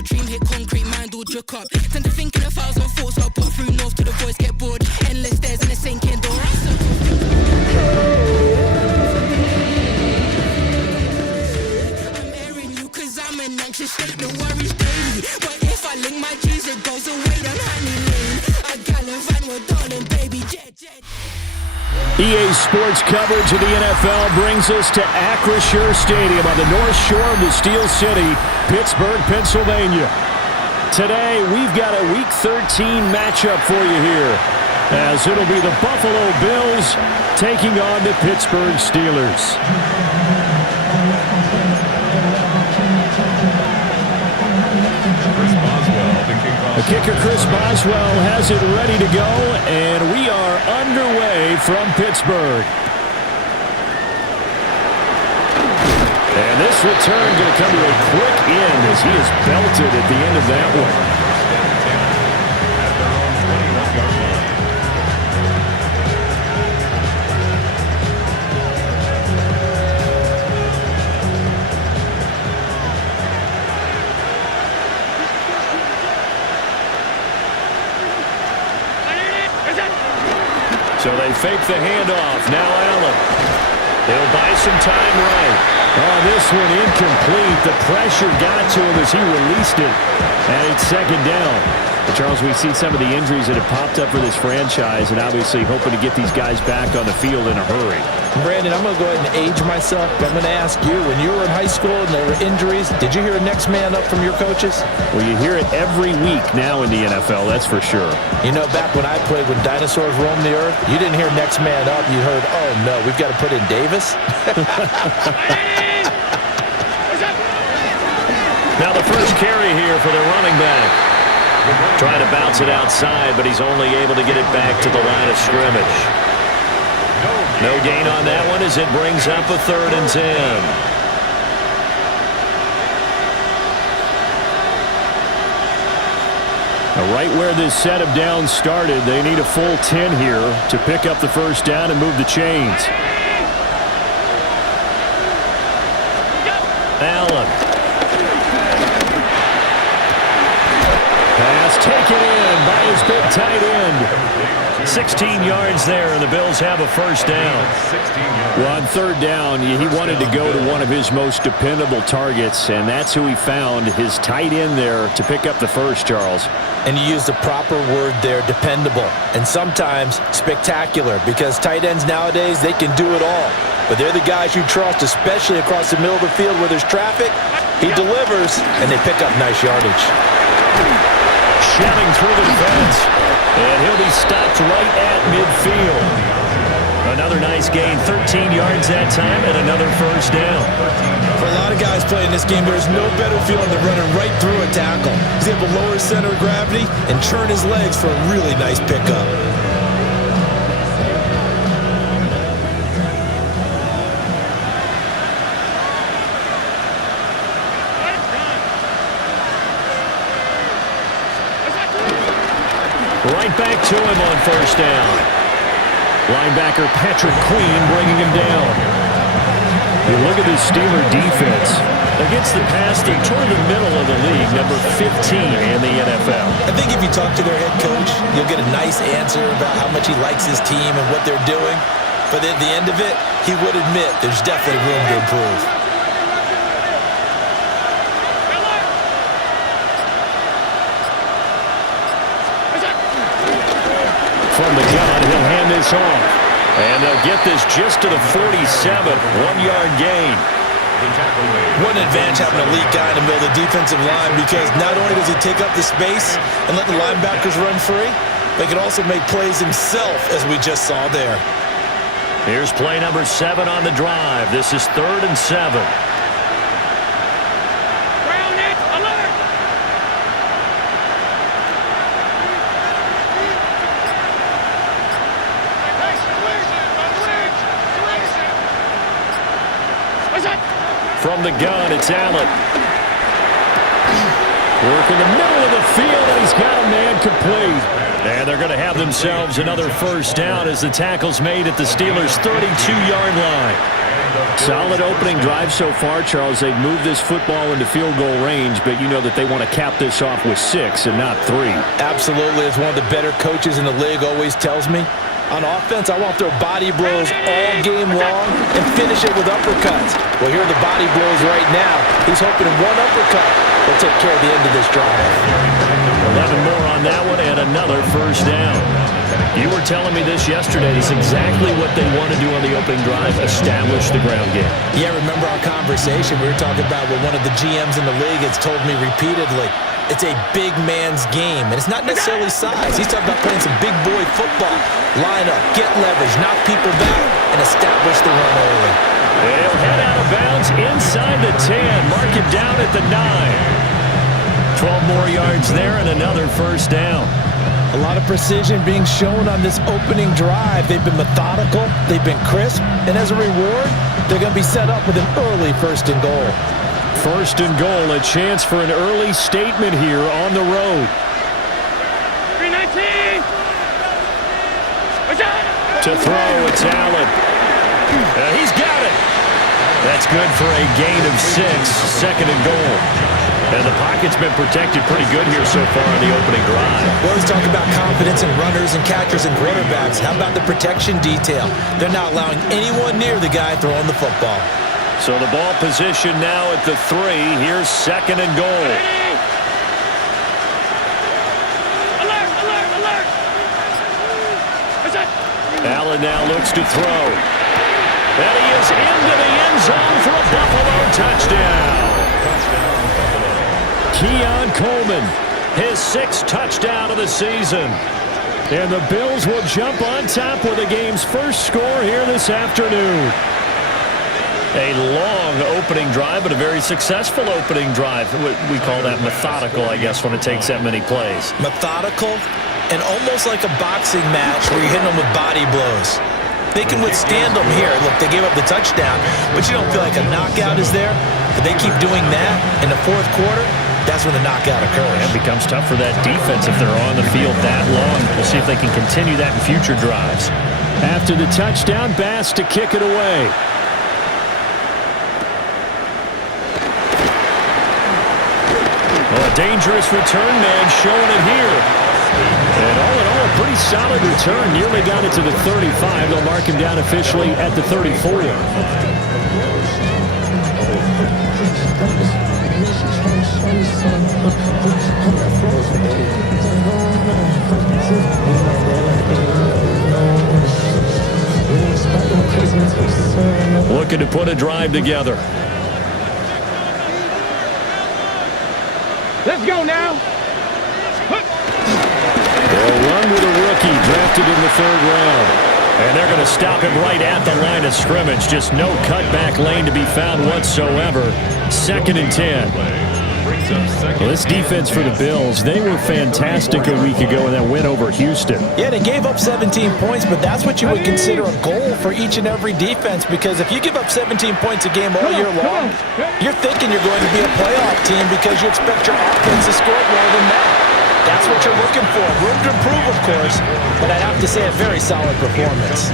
out. Dream hit concrete, mind all jook up. Tend to think in 1,000 thoughts. I'll put through north to the voice, get bored. Endless stairs in a sinking door. I'm airing you cause I'm an anxious state. No worries daily. But if I link my G's, it goes away down Honey Lane. I gallivant with darling baby jet. EA Sports coverage of the NFL brings us to Acrisure Stadium on the north shore of the Steel City, Pittsburgh, Pennsylvania. Today, we've got a Week 13 matchup for you here, as it'll be the Buffalo Bills taking on the Pittsburgh Steelers. The kicker, Chris Boswell, has it ready to go, and we are underway from Pittsburgh. And this return going to come to a quick end as he is belted at the end of that one. So they fake the handoff. Now Allen. They'll buy some time right. Oh, this one incomplete. The pressure got to him as he released it. And it's second down. But Charles, we've seen some of the injuries that have popped up for this franchise, and obviously hoping to get these guys back on the field in a hurry. Brandon, I'm going to go ahead and age myself, but I'm going to ask you, when you were in high school and there were injuries, did you hear next man up from your coaches? Well, you hear it every week now in the NFL, that's for sure. You know, back when I played, when dinosaurs roamed the earth, you didn't hear next man up. You heard, oh, no, we've got to put in Davis. Now the first carry here for the running back. Trying to bounce it outside, but he's only able to get it back to the line of scrimmage. No gain on that one as it brings up a 3rd and 10. Now right where this set of downs started, they need a full 10 here to pick up the first down and move the chains. Allen. Pass taken in by his big tight end. 16 yards there, and the Bills have a first down. Well, on 3rd down, he wanted to go to one of his most dependable targets, and that's who he found, his tight end there, to pick up the first, Charles. And you used the proper word there, dependable, and sometimes spectacular, because tight ends nowadays, they can do it all. But they're the guys you trust, especially across the middle of the field where there's traffic. He delivers, and they pick up nice yardage. Shoving through the defense, and he'll be stopped right at midfield. Another nice gain, 13 yards that time, and another first down. For a lot of guys playing this game, there's no better feeling than running right through a tackle. He's able to lower his center of gravity and turn his legs for a really nice pickup. Right back to him on first down. Linebacker Patrick Queen bringing him down. You look at this Steeler defense. Against the pass, they're toward the middle of the league, number 15 in the NFL. I think if you talk to their head coach, you'll get a nice answer about how much he likes his team and what they're doing. But at the end of it, he would admit there's definitely room to improve. From the gun, he'll hand this off. And they'll get this just to the 47, 1-yard gain. One advantage having a elite guy in the middle of the defensive line, because not only does he take up the space and let the linebackers run free, but he can also make plays himself, as we just saw there. Here's play number 7 on the drive. This is 3rd and 7. From the gun, it's Allen. Work in the middle of the field, and he's got a man complete. And they're going to have themselves another first down as the tackle's made at the Steelers' 32-yard line. Solid opening drive so far, Charles. They've moved this football into field goal range, but you know that they want to cap this off with 6 and not 3. Absolutely. As one of the better coaches in the league always tells me, on offense, I want to throw body blows all game long and finish it with uppercuts. Well, here are the body blows right now. He's hoping in one uppercut will take care of the end of this drive. 11 more on that one and another first down. You were telling me this yesterday. It's exactly what they want to do on the opening drive, establish the ground game. Yeah, remember our conversation? We were talking about what one of the GMs in the league has told me repeatedly. It's a big man's game, and it's not necessarily size. He's talking about playing some big boy football. Line up, get leverage, knock people back, and establish the run early. They'll head out of bounds inside the 10. Mark him down at the 9. 12 more yards there and another first down. A lot of precision being shown on this opening drive. They've been methodical, they've been crisp, and as a reward, they're going to be set up with an early first and goal. First and goal, a chance for an early statement here on the road. 319! To throw, it's Allen. He's got it. That's good for a gain of 6, second and goal. And the pocket's been protected pretty good here so far on the opening drive. We always talk about confidence in runners and catchers and quarterbacks. How about the protection detail? They're not allowing anyone near the guy throwing the football. So the ball position now at the 3. Here's second and goal. Alert, alert, alert! Allen now looks to throw. And he is into the end zone for a Buffalo touchdown. Keon Coleman, his 6th touchdown of the season. And the Bills will jump on top with the game's first score here this afternoon. A long opening drive, but a very successful opening drive. We call that methodical, I guess, when it takes that many plays. Methodical and almost like a boxing match where you're hitting them with body blows. They can withstand them here. Look, they gave up the touchdown, but you don't feel like a knockout is there. But they keep doing that in the fourth quarter. That's when the knockout occurs. It becomes tough for that defense if they're on the field that long. We'll see if they can continue that in future drives. After the touchdown, Bass to kick it away. A dangerous return man showing it here. And all in all, a pretty solid return. Nearly got it to the 35. They'll mark him down officially at the 34. Looking to put a drive together. Let's go now! They'll run with a rookie drafted in the 3rd round. And they're going to stop him right at the line of scrimmage. Just no cutback lane to be found whatsoever. 2nd and 10. Well, this defense for the Bills, they were fantastic a week ago in that win over Houston. Yeah, they gave up 17 points, but that's what you would consider a goal for each and every defense, because if you give up 17 points a game all year long, you're thinking you're going to be a playoff team because you expect your offense to score more than that. That's what you're looking for. Room to improve, of course, but I'd have to say a very solid performance.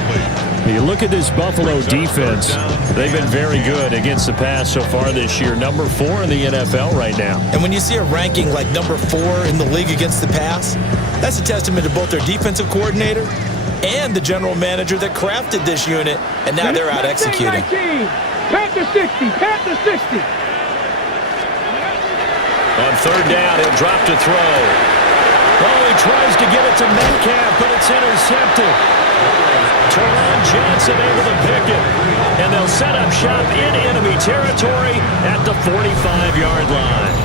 You look at this Buffalo defense, they've been very good against the pass so far this year. Number 4 in the NFL right now. And when you see a ranking like number 4 in the league against the pass, that's a testament to both their defensive coordinator and the general manager that crafted this unit, and now they're out executing. Panther 60, Panther 60. On 3rd down, he'll drop to throw. Oh, he tries to get it to Metcalf, but it's intercepted. Teron Johnson able to pick it. And they'll set up shop in enemy territory at the 45-yard line.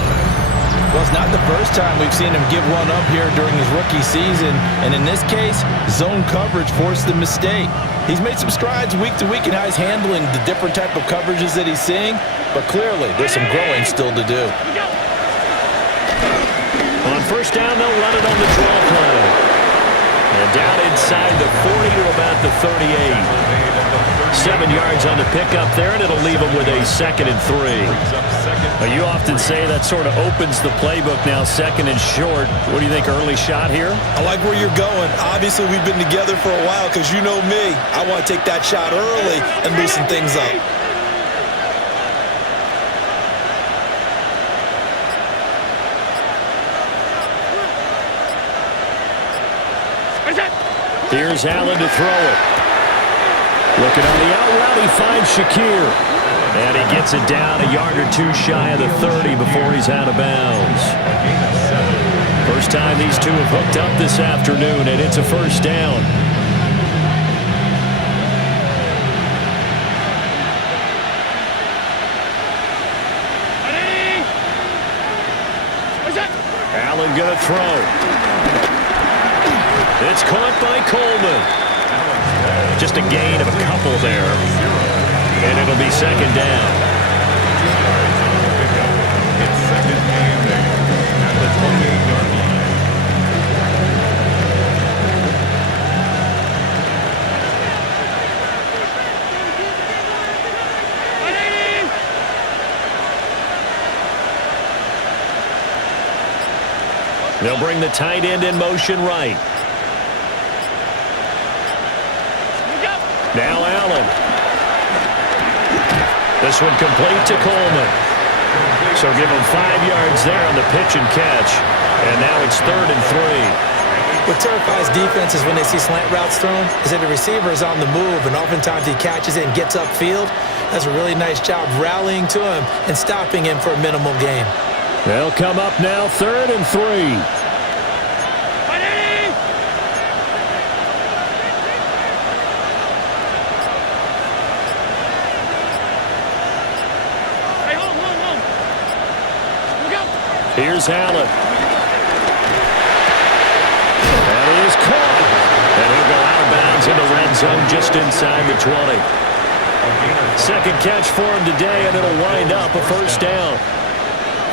Well, it's not the first time we've seen him give one up here during his rookie season. And in this case, zone coverage forced the mistake. He's made some strides week to week in how he's handling the different type of coverages that he's seeing. But clearly, there's some growing still to do. On 1st down, they'll run it on the draw play. And down inside the 40 to about the 38. 7 yards on the pickup there, and it'll leave them with a 2nd and 3. Now, you often say that sort of opens the playbook now, 2nd and short. What do you think, early shot here? I like where you're going. Obviously, we've been together for a while because you know me. I want to take that shot early and loosen things up. Here's Allen to throw it. Looking on the out route, he finds Shakir. And he gets it down a yard or two shy of the 30 before he's out of bounds. First time these two have hooked up this afternoon, and it's a first down. Allen going to throw. It's caught by Coleman. Just a gain of a couple there. And it'll be second down. It's second and 8 at the 28-yard line. They'll bring the tight end in motion right. Now Allen. This one complete to Coleman. So give him 5 yards there on the pitch and catch. And now it's 3rd and 3. What terrifies defenses when they see slant routes thrown is that the receiver is on the move, and oftentimes he catches it and gets upfield. Does a really nice job rallying to him and stopping him for a minimal gain. They'll come up now 3rd and 3. Here's Allen. That is caught. And he'll go out of bounds in the red zone just inside the 20. Second catch for him today, and it'll wind up a first down.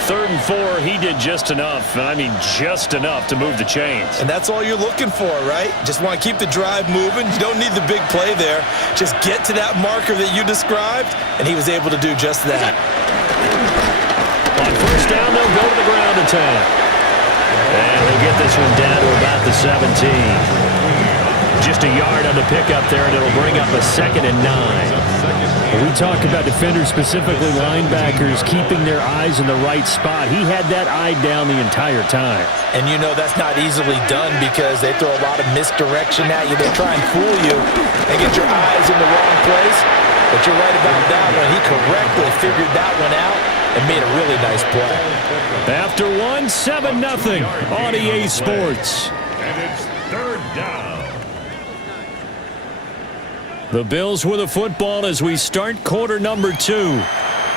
3rd and 4, he did just enough, and I mean just enough to move the chains. And that's all you're looking for, right? Just want to keep the drive moving. You don't need the big play there. Just get to that marker that you described, and he was able to do just that. On first down, they'll go to the ground attack. And they'll get this one down to about the 17. Just a yard on the pickup there, and it'll bring up a 2nd and 9. We talk about defenders, specifically linebackers, keeping their eyes in the right spot. He had that eye down the entire time. And you know that's not easily done because they throw a lot of misdirection at you. They try and fool you and get your eyes in the wrong place. But you're right about that one. He correctly figured that one out and made a really nice play. After 7-0 on EA Sports. And it's 3rd down. The Bills with the football as we start quarter number 2.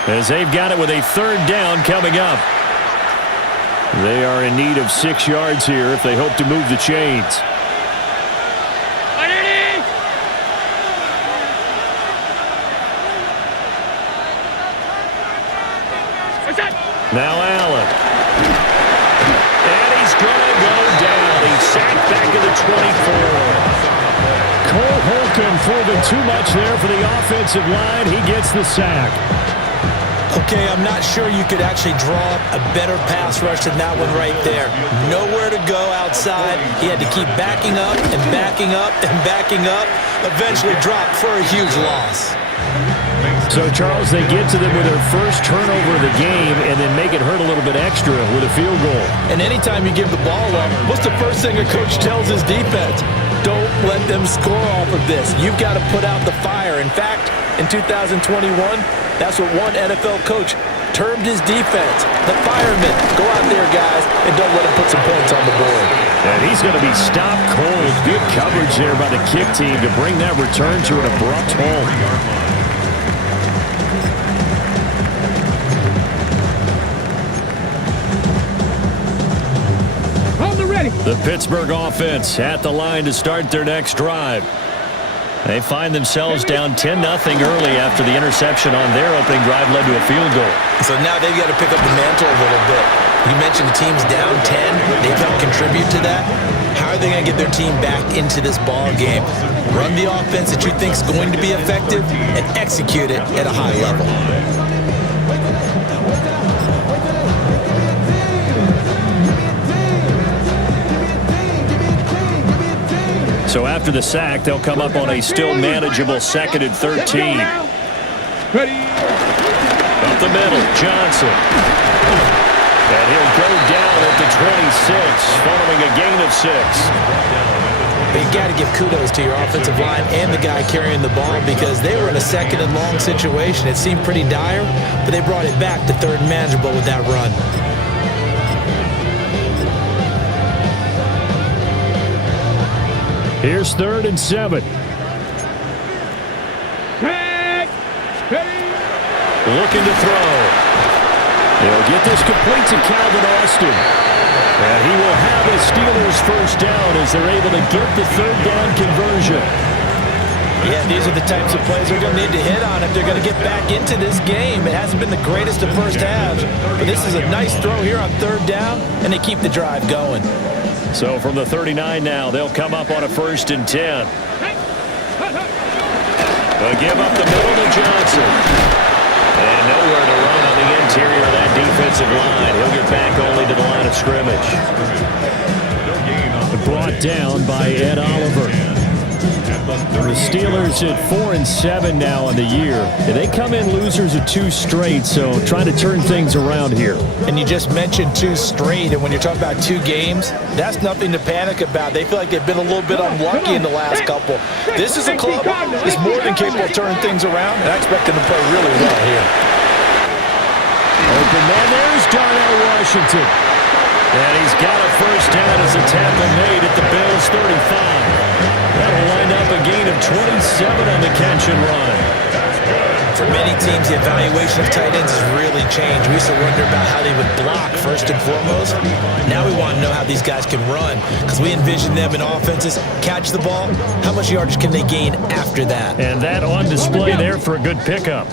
As they've got it with a 3rd down coming up. They are in need of 6 yards here if they hope to move the chains. Now Allen. And he's going to go down. He's sacked back at the 24. Cole Holcomb forward too much there for the offensive line. He gets the sack. Okay, I'm not sure you could actually draw a better pass rush than that one right there. Nowhere to go outside. He had to keep backing up and backing up and backing up. Eventually dropped for a huge loss. So, Charles, they get to them with their first turnover of the game and then make it hurt a little bit extra with a field goal. And anytime you give the ball up, what's the first thing a coach tells his defense? Don't let them score off of this. You've got to put out the fire. In fact, in 2021, that's what one NFL coach termed his defense. The firemen. Go out there, guys, and don't let them put some points on the board. And he's going to be stopped cold. Good coverage there by the kick team to bring that return to an abrupt halt. The Pittsburgh offense at the line to start their next drive. They find themselves down 10-0 early after the interception on their opening drive led to a field goal. So now they've got to pick up the mantle a little bit. You mentioned the team's down 10. They've helped contribute to that. How are they going to get their team back into this ball game? Run the offense that you think is going to be effective and execute it at a high level. So after the sack, they'll come up on a still manageable 2nd and 13. Ready. Up the middle, Johnson. And he'll go down at the 26, following a gain of 6. But you got to give kudos to your offensive line and the guy carrying the ball because they were in a second and long situation. It seemed pretty dire, but they brought it back to third and manageable with that run. Here's 3rd and 7. Looking to throw. He'll get this complete to Calvin Austin. And he will have a Steelers first down as they're able to get the 3rd down conversion. Yeah, these are the types of plays they're going to need to hit on if they're going to get back into this game. It hasn't been the greatest of first halves, but this is a nice throw here on 3rd down, and they keep the drive going. So from the 39 now, they'll come up on a 1st and 10. They'll give up the middle to Johnson. And nowhere to run on the interior of that defensive line. He'll get back only to the line of scrimmage. Brought down by Ed Oliver. The Steelers at 4-7 now in the year. And they come in losers of 2 straight, so trying to turn things around here. And you just mentioned 2 straight, and when you're talking about 2 games, that's nothing to panic about. They feel like they've been a little bit unlucky in the last couple. This is a club that's more than capable of turning things around, and I expect them to play really well here. Open man, there's Darnell Washington. And he's got a first down as a tackle made at the Bills' 35. That'll wind up a gain of 27 on the catch and run. For many teams, the evaluation of tight ends has really changed. We used to wonder about how they would block first and foremost. Now we want to know how these guys can run because we envision them in offenses, catch the ball, how much yardage can they gain after that? And that on display there for a good pickup.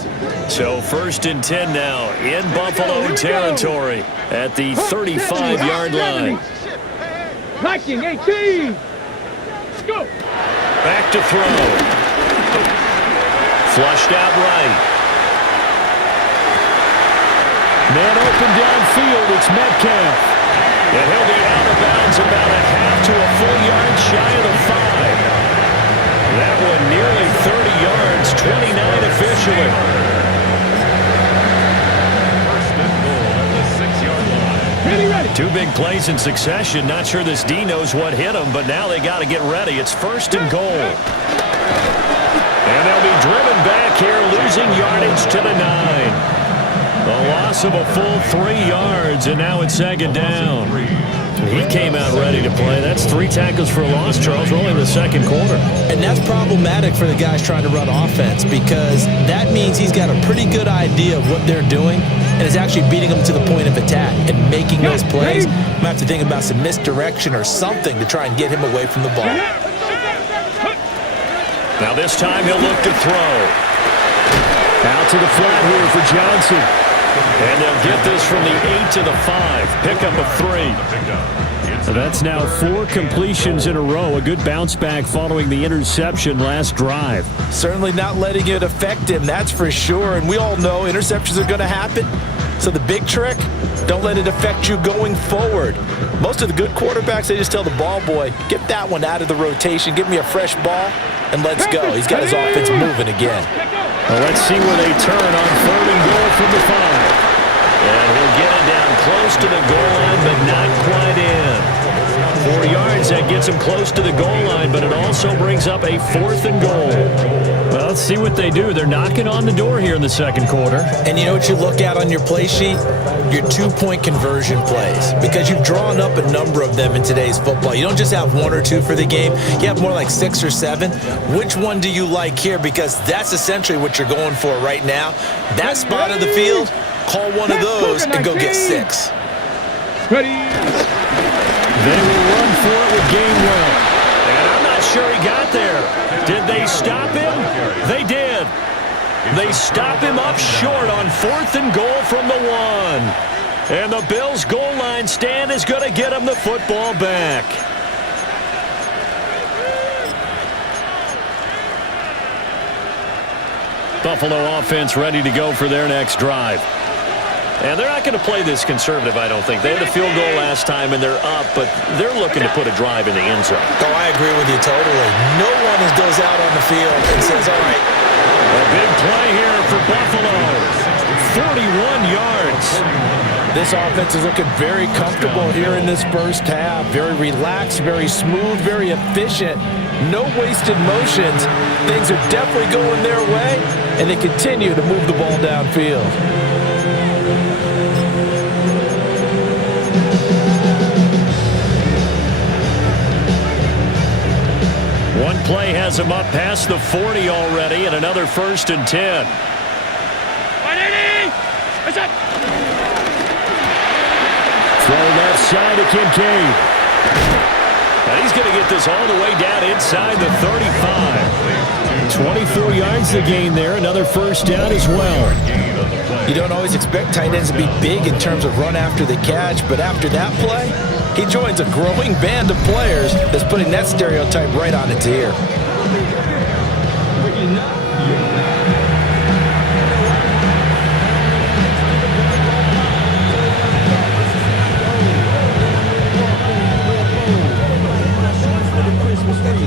So 1st and 10 now in Buffalo territory at the 35-yard line. Liking 18. Go. Back to throw. Flushed out right. Man open downfield. It's Metcalf. And he'll be out of bounds about a half to a full yard shy of the 5. That one nearly 30 yards, 29 officially. Ready. 2 big plays in succession. Not sure this D knows what hit him, but now they got to get ready. It's 1st and goal. And they'll be driven back here, losing yardage to the 9. The loss of a full 3 yards, and now it's 2nd down. He came out ready to play. That's 3 tackles for a loss, Charles, only in the 2nd quarter. And that's problematic for the guys trying to run offense because that means he's got a pretty good idea of what they're doing and is actually beating them to the point of attack and making those plays. You might have to think about some misdirection or something to try and get him away from the ball. Now this time he'll look to throw. Out to the flat here for Johnson. And they'll get this from the 8 to the 5. Pickup of 3. So that's now 4 completions in a row. A good bounce back following the interception last drive. Certainly not letting it affect him, that's for sure. And we all know interceptions are going to happen. So the big trick, don't let it affect you going forward. Most of the good quarterbacks, they just tell the ball boy, get that one out of the rotation, give me a fresh ball, and let's go. He's got his offense moving again. Well, let's see where they turn on 3rd and goal from the 5. And he'll get it down close to the goal line, but not quite in. 4 yards, that gets him close to the goal line, but it also brings up a 4th and goal. Well, let's see what they do. They're knocking on the door here in the 2nd quarter. And you know what you look at on your play sheet? Your 2-point conversion plays. Because you've drawn up a number of them in today's football. You don't just have 1 or 2 for the game. You have more like 6 or 7. Which one do you like here? Because that's essentially what you're going for right now. That spot of the field, call one of those and go get 6. Ready. They will run for it with Gainwell. And I'm not sure he got there. Did they stop him? They did. They stop him up short on 4th and goal from the 1. And the Bills' goal line stand is going to get him the football back. Buffalo offense ready to go for their next drive. And they're not going to play this conservative, I don't think. They had a field goal last time, and they're up, but they're looking to put a drive in the end zone. Oh, I agree with you totally. No one goes out on the field and says, all right. A big play here for Buffalo. 41 yards. This offense is looking very comfortable here in this first half. Very relaxed, very smooth, very efficient. No wasted motions. Things are definitely going their way, and they continue to move the ball downfield. One play has him up past the 40 already, and another 1st and 10. Throw left side to Kincaid. And he's going to get this all the way down inside the 35. 24 yards to gain there. Another 1st down as well. You don't always expect tight ends to be big in terms of run after the catch, but after that play, he joins a growing band of players that's putting that stereotype right on its ear.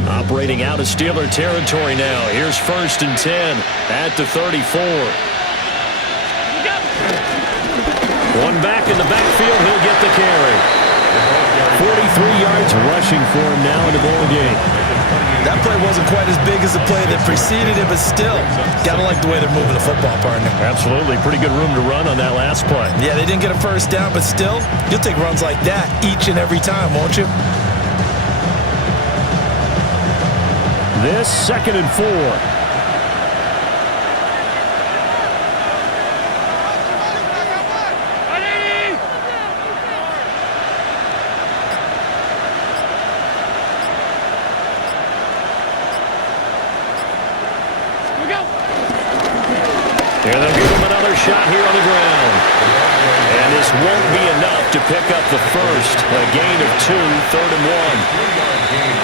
Operating out of Steeler territory now. Here's 1st and 10 at the 34. One back in the backfield. He'll get the carry. 43 yards rushing for him now in the ball game. That play wasn't quite as big as the play that preceded it, but still, gotta like the way they're moving the football, partner. Absolutely. Pretty good room to run on that last play. Yeah, they didn't get a 1st down, but still, you'll take runs like that each and every time, won't you? This 2nd and 4. And they'll give him another shot here on the ground. And this won't be enough to pick up the 1st. A gain of 2, 3rd and 1.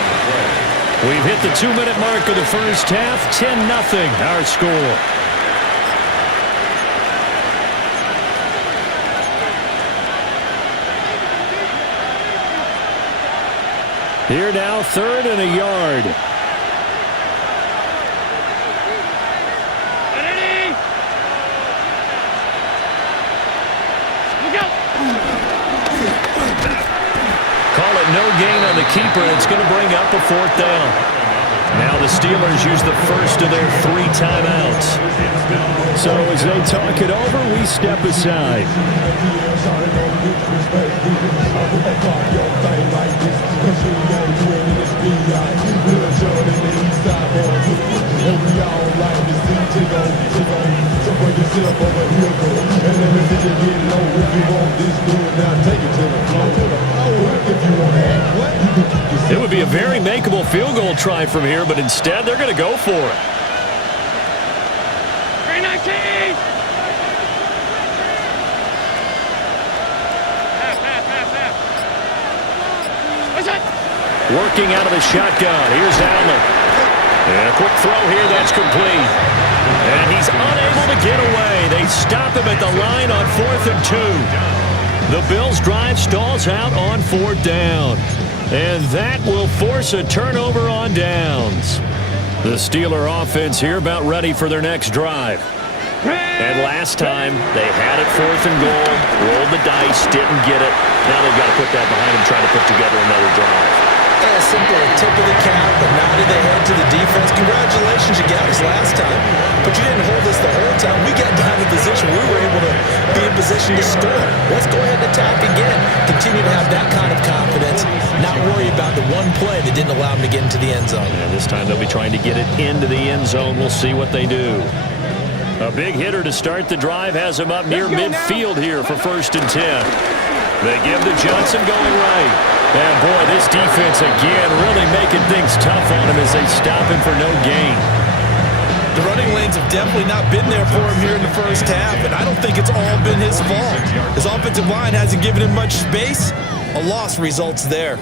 We've hit the 2-minute mark of the first half. 10-0 our score. Here now, 3rd and a yard. Call it no gain on the keeper. It's going to bring up a 4th down. Now the Steelers use the first of their 3 timeouts. So as they talk it over, we step aside. It would be a very makeable field goal try from here, but instead they're going to go for it. 319! Working out of the shotgun. Here's Allen. And a quick throw here. That's complete. And he's unable to get away. They stop him at the line on 4th and 2. The Bills' drive stalls out on 4th down. And that will force a turnover on downs. The Steeler offense here about ready for their next drive. And last time, they had it 4th and goal, rolled the dice, didn't get it. Now they've got to put that behind them, trying to put together another drive. A simple tip of the cap, a nod of the head to the defense. Congratulations, you got us last time, but you didn't hold us the whole time. We got down in position. We were able to be in position to score. Let's go ahead and attack again. Continue to have that kind of confidence, not worry about the one play that didn't allow them to get into the end zone. And this time they'll be trying to get it into the end zone. We'll see what they do. A big hitter to start the drive has him up near midfield here for 1st and 10. They give the Johnson going right. And, boy, this defense again really making things tough on him as they stop him for no gain. The running lanes have definitely not been there for him here in the first half, and I don't think it's all been his fault. His offensive line hasn't given him much space. A loss results there.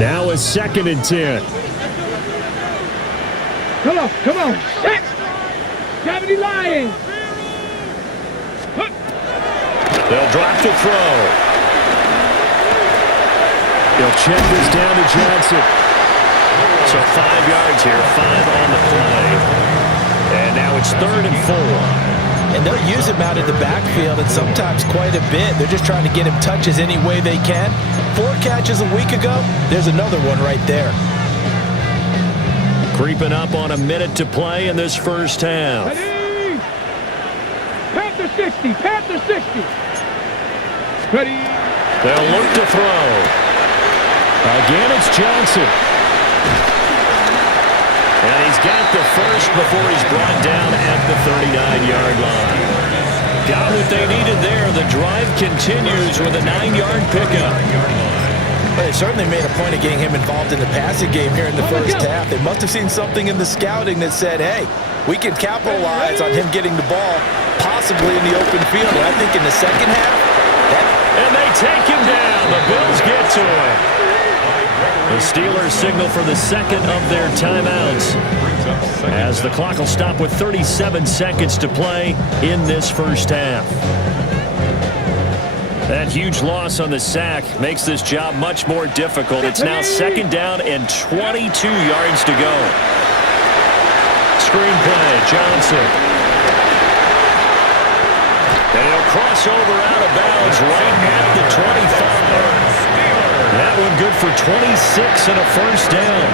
Now a 2nd and 10. Come on. Set! Gravity Lions! They'll drop the throw. They'll check this down to Johnson. So 5 yards here, 5 on the play. It's 3rd and 4. And they'll use him out in the backfield, and sometimes quite a bit. They're just trying to get him touches any way they can. 4 catches a week ago. There's another one right there. Creeping up on a minute to play in this first half. Ready? Panther 60. Panther 60. Ready? They'll look to throw. Again, it's Johnson. And he's got the first before he's brought down at the 39-yard line. Got what they needed there. The drive continues with a 9-yard pickup. But they certainly made a point of getting him involved in the passing game here in the first half. They must have seen something in the scouting that said, hey, we can capitalize on him getting the ball, possibly in the open field. And I think in the second half, and they take him down. The Bills get to him. The Steelers signal for the second of their timeouts as the clock will stop with 37 seconds to play in this first half. That huge loss on the sack makes this job much more difficult. It's now 2nd down and 22 yards to go. Screen play, Johnson. And he'll cross over out of bounds right at the 25. That one good for 26 and a first down.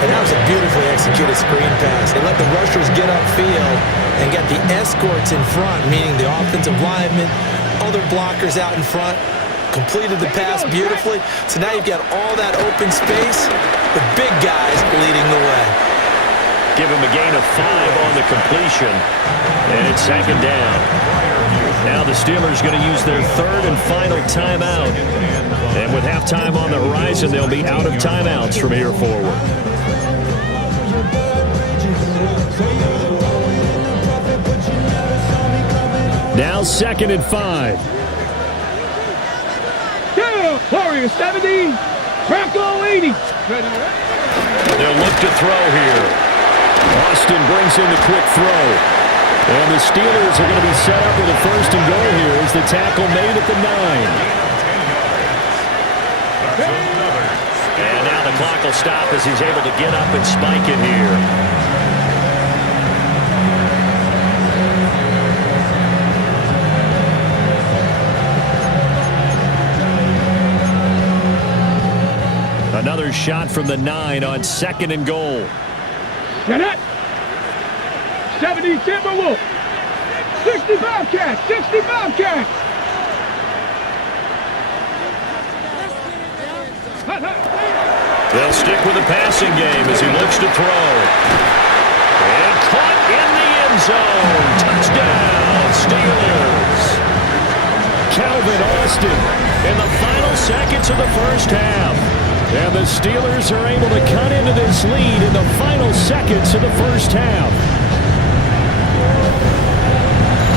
And that was a beautifully executed screen pass. They let the rushers get upfield and got the escorts in front, meaning the offensive linemen, other blockers out in front, completed the pass beautifully. So now you've got all that open space with big guys leading the way. Give him a gain of 5 on the completion, and it's 2nd down. Now the Steelers going to use their 3rd and final timeout. And with halftime on the horizon, they'll be out of timeouts from here forward. Now 2nd and 5. Yeah, Warriors 70. Bronco 80. They'll look to throw here. Austin brings in the quick throw. And the Steelers are going to be set up with a 1st and goal here as the tackle made at the 9. And now the clock will stop as he's able to get up and spike it here. Another shot from the 9 on 2nd and goal. Get it. 70 Timberwolf. 60 Bobcats. 60 Bobcats. They'll stick with the passing game as he looks to throw. And caught in the end zone. Touchdown, Steelers. Calvin Austin in the final seconds of the first half. And the Steelers are able to cut into this lead in the final seconds of the first half.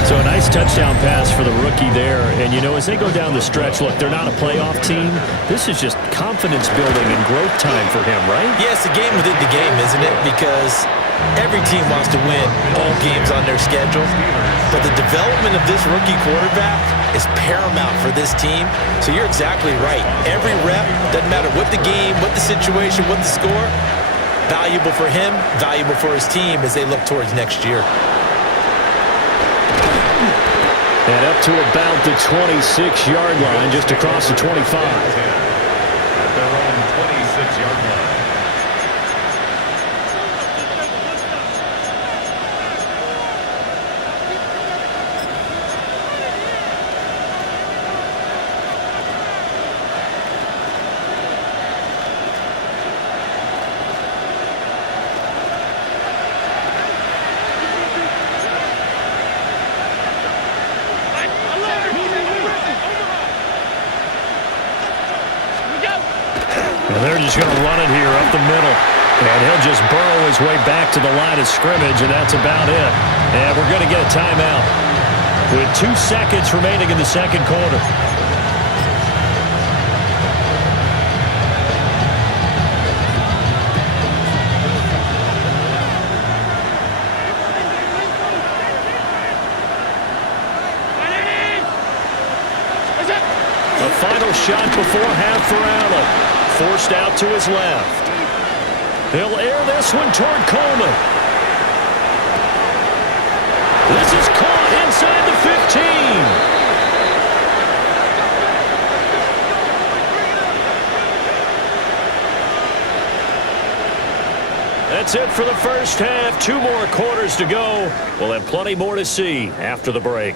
So a nice touchdown pass for the rookie there. And, you know, as they go down the stretch, look, they're not a playoff team. This is just confidence building and growth time for him, right? Yeah, it's the game within the game, isn't it? Because every team wants to win all games on their schedule. But the development of this rookie quarterback is paramount for this team. So you're exactly right. Every rep, doesn't matter what the game, what the situation, what the score, valuable for him, valuable for his team as they look towards next year. And up to about the 26-yard line, just across the 25. At their own 26-yard line. They're just going to run it here up the middle. And he'll just burrow his way back to the line of scrimmage, and that's about it. And we're going to get a timeout with 2 seconds remaining in the second quarter. A final shot before half for Allen. Forced out to his left. He'll air this one toward Coleman. That's it for the first half. 2 more quarters to go. We'll have plenty more to see after the break.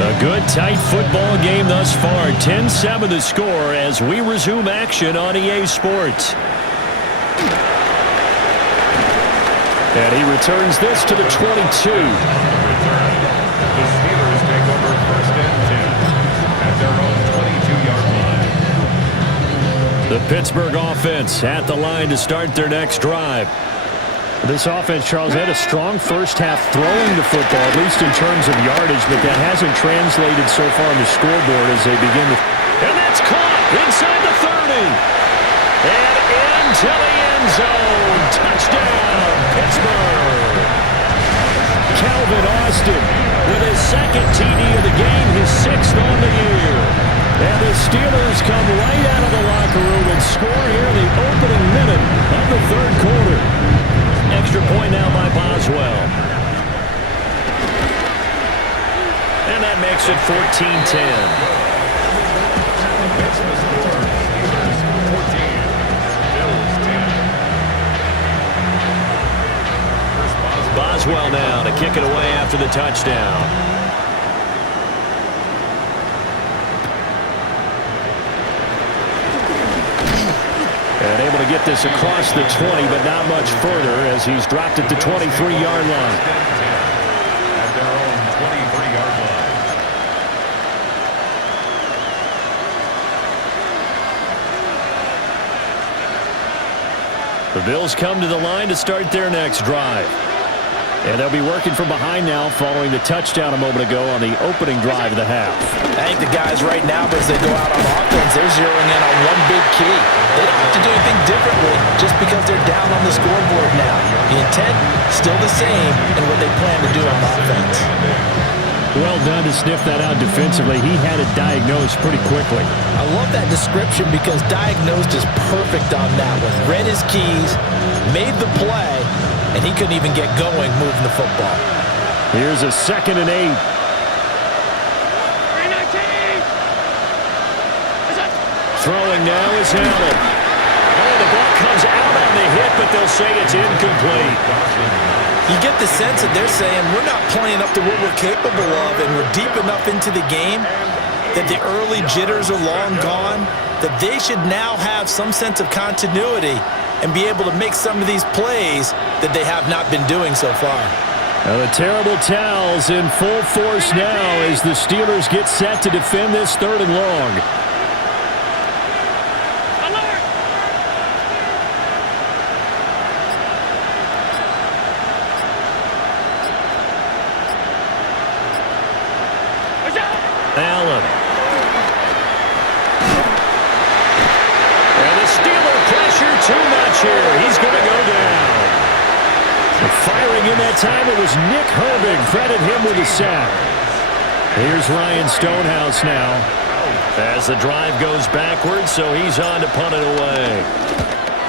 A good, tight football game thus far. 10-7 the score as we resume action on EA Sports. And he returns this to the 22. The Steelers take over 1st and 10 at their own 22-yard line. The Pittsburgh offense at the line to start their next drive. This offense, Charles, had a strong first half throwing the football, at least in terms of yardage, but that hasn't translated so far on the scoreboard as they begin to... And that's caught inside the 30. And into the end zone. Touchdown, Pittsburgh. Calvin Austin with his 2nd TD of the game, his 6th on the year. And the Steelers come right out of the locker room and score here in the opening minute of the 3rd quarter. Extra point now by Boswell. And that makes it 14-10. Boswell now to kick it away after the touchdown. And able to get this across the 20, but not much further as he's dropped it to 23-yard line. At their own 23-yard line. The Bills come to the line to start their next drive. And they'll be working from behind now following the touchdown a moment ago on the opening drive of the half. I think the guys right now, as they go out on offense, they're zeroing in on one big key. They don't have to do anything differently just because they're down on the scoreboard now. The intent, still the same in what they plan to do on offense. Well done to sniff that out defensively. He had it diagnosed pretty quickly. I love that description because diagnosed is perfect on that one. Read his keys, made the play, and he couldn't even get going moving the football. Here's a 2nd and 8. Throwing now is Allen. Oh, the ball comes out on the hit, but they'll say it's incomplete. You get the sense that they're saying we're not playing up to what we're capable of, and we're deep enough into the game that the early jitters are long gone, that they should now have some sense of continuity and be able to make some of these plays that they have not been doing so far. Now the terrible towels in full force now as the Steelers get set to defend this 3rd and long. Allen. And the Steeler pressure too much here. He's going to go down. Firing in that time, it was Nick Herbig. Credit him with a sack. Here's Ryan Stonehouse now. As the drive goes backwards, so he's on to punt it away.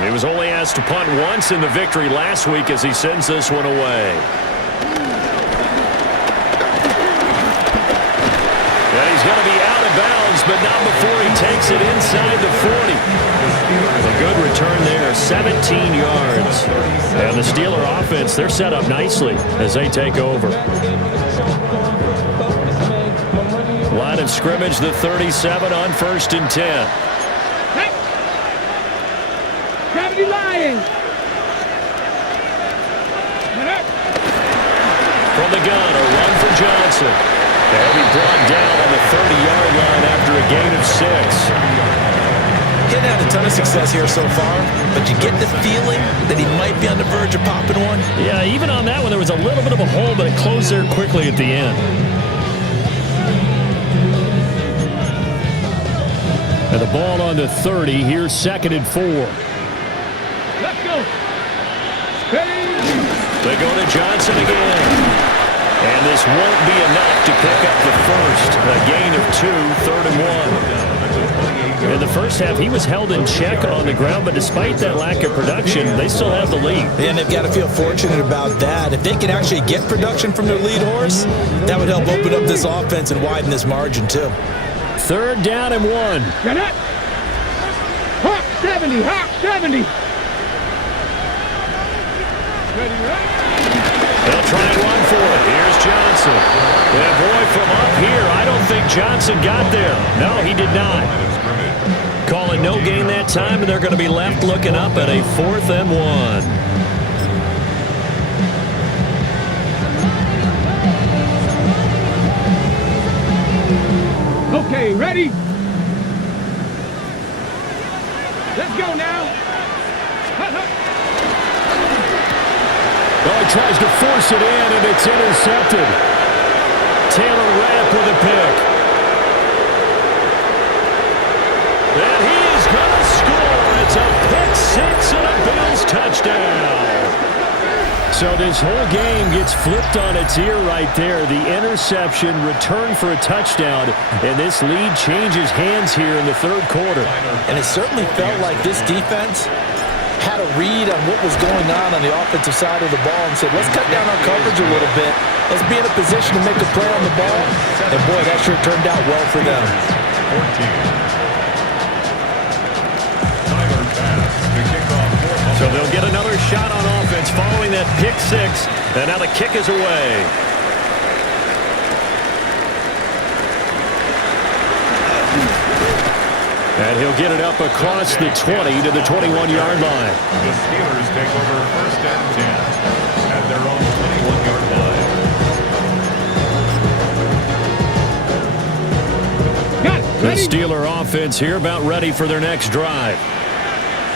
He was only asked to punt once in the victory last week as he sends this one away. And he's going to be out of bounds, but not before he takes it inside the 40. A good return there, 17 yards. And the Steeler offense, they're set up nicely as they take over. Line of scrimmage, the 37 on 1st and 10. Gravity Lions. From the gun, a run for Johnson. They'll be brought down on the 30-yard line after a gain of 6. He's had a ton of success here so far, but you get the feeling that he might be on the verge of popping one. Yeah, even on that one, there was a little bit of a hole, but it closed there quickly at the end. And the ball on the 30. Here's 2nd and 4. Let's go. They go to Johnson again. And this won't be enough to pick up the first. A gain of 2, 3rd and 1. In the first half, he was held in check on the ground, but despite that lack of production, they still have the lead. And they've got to feel fortunate about that. If they can actually get production from their lead horse, that would help open up this offense and widen this margin, too. 3rd down and 1. Get it. Hawk 70, Hawk 70. Ready, right? They'll try and run for it. Here's Johnson. And boy, from up here, I don't think Johnson got there. No, he did not. Call it no gain that time, and they're going to be left looking up at a 4th and 1. Okay, ready? Let's go now. Oh, he tries to force it in, and it's intercepted. Taylor Rapp with a pick. And he is going to score. It's a pick 6 and a Bills touchdown. So this whole game gets flipped on its ear right there. The interception, return for a touchdown, and this lead changes hands here in the 3rd quarter. And it certainly felt like this defense had a read on what was going on the offensive side of the ball and said, let's cut down our coverage a little bit. Let's be in a position to make a play on the ball. And, boy, that sure turned out well for them. 14. So they'll get another shot on offense following that pick 6. And now the kick is away. And he'll get it up across the 20 to the 21-yard line. The Steelers take over 1st and 10 at their own 21-yard line. The Steeler offense here about ready for their next drive.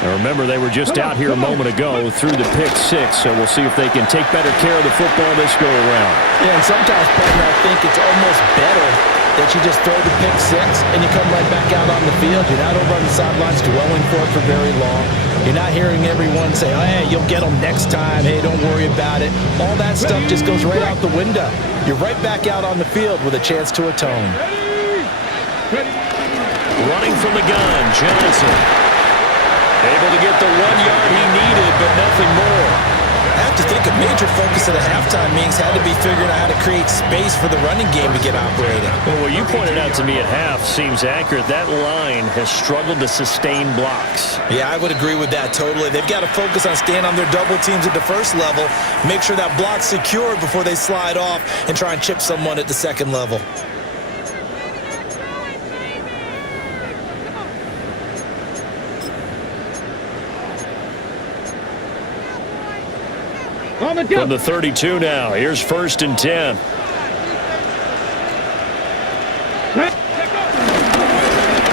Now remember, they were just out here a moment ago through the pick 6, so we'll see if they can take better care of the football this go-around. Yeah, and sometimes, partner, I think it's almost better that you just throw the pick 6 and you come right back out on the field. You're not over on the sidelines dwelling for it for very long. You're not hearing everyone say, oh, hey, you'll get them next time. Hey, don't worry about it. All that stuff just goes right out the window. You're right back out on the field with a chance to atone. Running from the gun, Johnson. Able to get the 1 yard he needed, but nothing more. I have to think a major focus of the halftime meetings had to be figuring out how to create space for the running game to get operating. Well, what you pointed out to me at half seems accurate. That line has struggled to sustain blocks. Yeah, I would agree with that totally. They've got to focus on staying on their double teams at the first level, make sure that block's secured before they slide off and try and chip someone at the second level. From the 32 now, here's 1st and 10.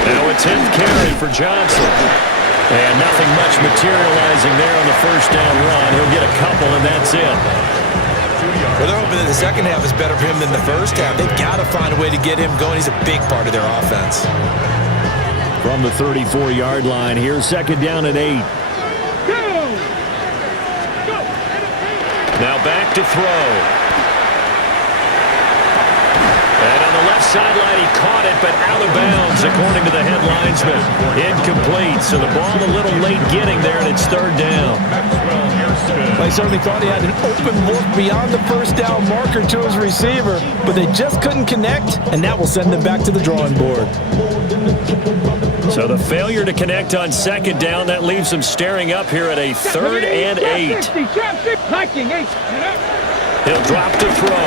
Now a 10th carry for Johnson. And nothing much materializing there on the 1st down run. He'll get a couple, and that's it. Well, they're hoping that the second half is better for him than the first half. They've got to find a way to get him going. He's a big part of their offense. From the 34-yard line, here's 2nd down and 8. Now back to throw. And on the left sideline, he caught it, but out of bounds, according to the head linesman. Incomplete, so the ball a little late getting there, and it's 3rd down. They certainly thought he had an open look beyond the 1st down marker to his receiver, but they just couldn't connect, and that will send them back to the drawing board. So the failure to connect on 2nd down, that leaves them staring up here at a 3rd and 8. He'll drop to throw.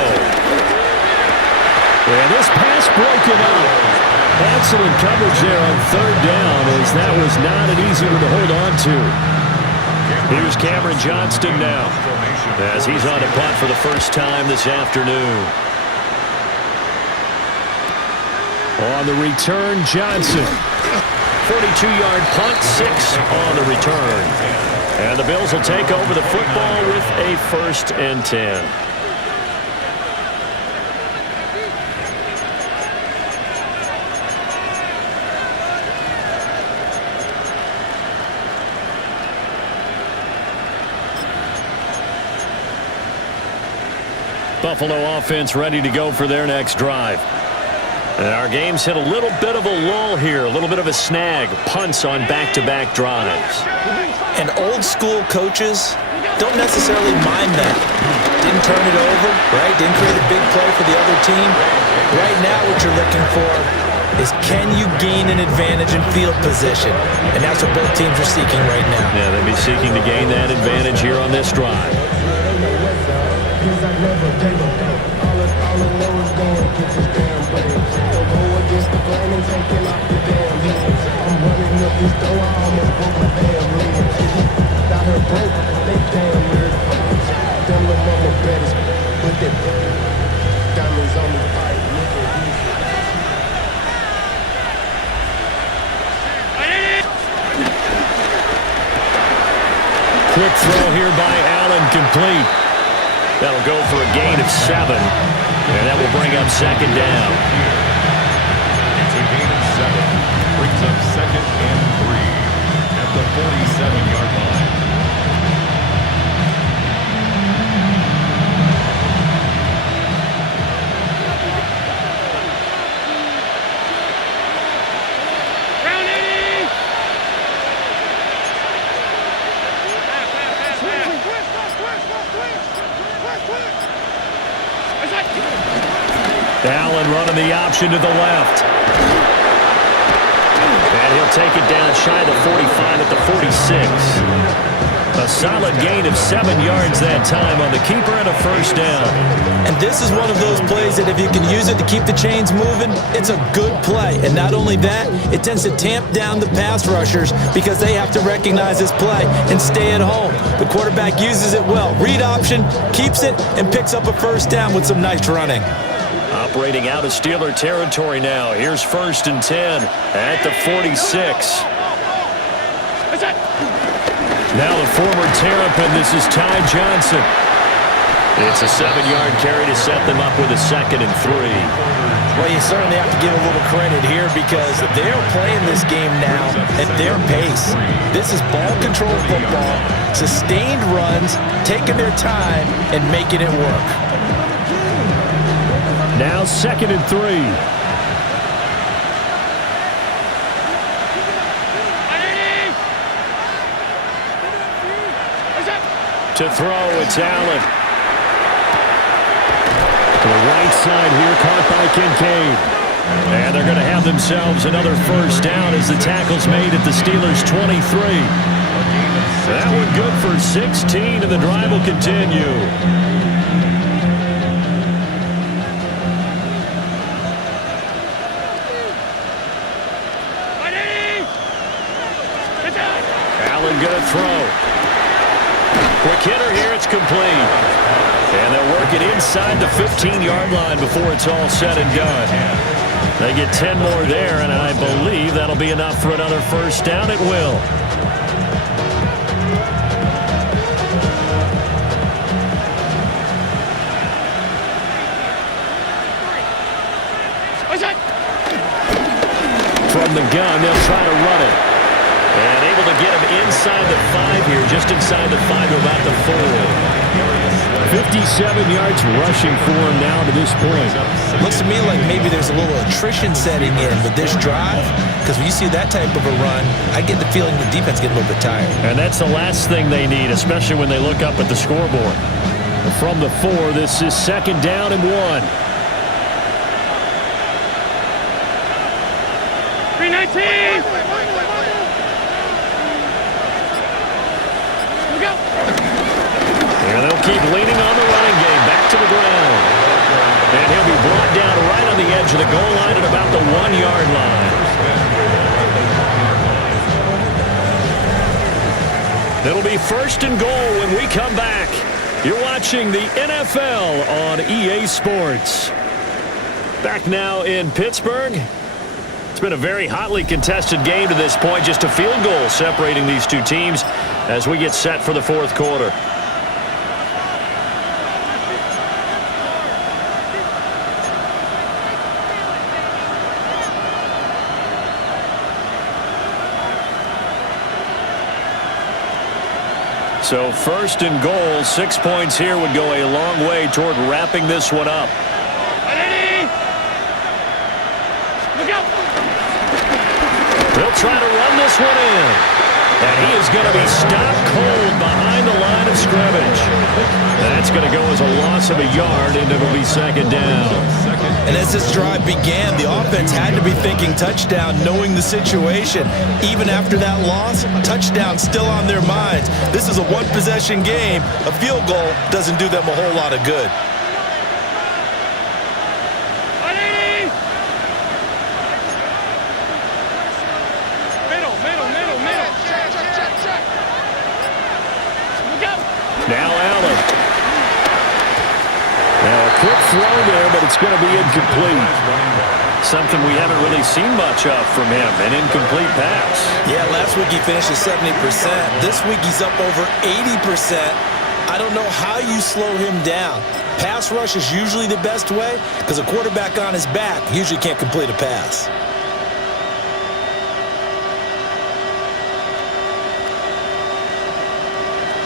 And this pass broken up. Excellent coverage there on 3rd down, as that was not an easy one to hold on to. Here's Cameron Johnston now, as he's on a punt for the first time this afternoon. On the return, Johnson. 42-yard punt, 6 on the return. And the Bills will take over the football with a 1st and 10. Buffalo offense ready to go for their next drive. And our game's hit a little bit of a lull here, a little bit of a snag, punts on back-to-back drives. And old-school coaches don't necessarily mind that. Didn't turn it over, right? Didn't create a big play for the other team. Right now what you're looking for is can you gain an advantage in field position? And that's what both teams are seeking right now. Yeah, they'll be seeking to gain that advantage here on this drive. Quick throw here by Allen, complete. That'll go for a gain of 7, and that will bring up second down. It's a gain of 7. Brings up 2nd and 3 at the 47-yard line. Allen running the option to the left. And he'll take it down shy of the 45 at the 46. A solid gain of 7 yards that time on the keeper and a first down. And this is one of those plays that if you can use it to keep the chains moving, it's a good play. And not only that, it tends to tamp down the pass rushers because they have to recognize this play and stay at home. The quarterback uses it well. Read option, keeps it, and picks up a first down with some nice running. Operating out of Steeler territory now. Here's 1st and 10 at the 46. Now the former Terrapin, this is Ty Johnson. It's a 7-yard carry to set them up with a 2nd and 3. Well, you certainly have to give a little credit here because they're playing this game now at their pace. This is ball control football, sustained runs, taking their time, and making it work. Now 2nd and 3. To throw, it's Allen. To the right side here, caught by Kincaid. And they're going to have themselves another first down as the tackle's made at the Steelers' 23. That one good for 16, and the drive will continue. Allen going to throw. Quick hitter here, it's complete. And they'll work it inside the 15-yard line before it's all said and done. They get 10 more there, and I believe that'll be enough for another first down. It will. From the gun, they'll try to run it. And able to get him inside the 5 here, just inside the 5 to about the 4. 57 yards rushing for him now to this point. Looks to me like maybe there's a little attrition setting in with this drive because when you see that type of a run, I get the feeling the defense getting a little bit tired. And that's the last thing they need, especially when they look up at the scoreboard. From the 4, this is 2nd down and 1. 319! And they'll keep leaning on the running game back to the ground. And he'll be brought down right on the edge of the goal line at about the 1-yard line. It'll be 1st and goal when we come back. You're watching the NFL on EA Sports. Back now in Pittsburgh. It's been a very hotly contested game to this point. Just a field goal separating these two teams as we get set for the 4th quarter. So 1st and goal, 6 points here would go a long way toward wrapping this one up. try to run this one in. And he is going to be stopped cold behind the line of scrimmage. That's going to go as a loss of a yard, and it'll be second down. And as this drive began, the offense had to be thinking touchdown, knowing the situation. Even after that loss, touchdown still on their minds. This is a one-possession game. A field goal doesn't do them a whole lot of good. Now Allen. Now a quick throw there, but it's going to be incomplete. Something we haven't really seen much of from him, an incomplete pass. Yeah, last week he finished at 70%. This week he's up over 80%. I don't know how you slow him down. Pass rush is usually the best way because a quarterback on his back usually can't complete a pass.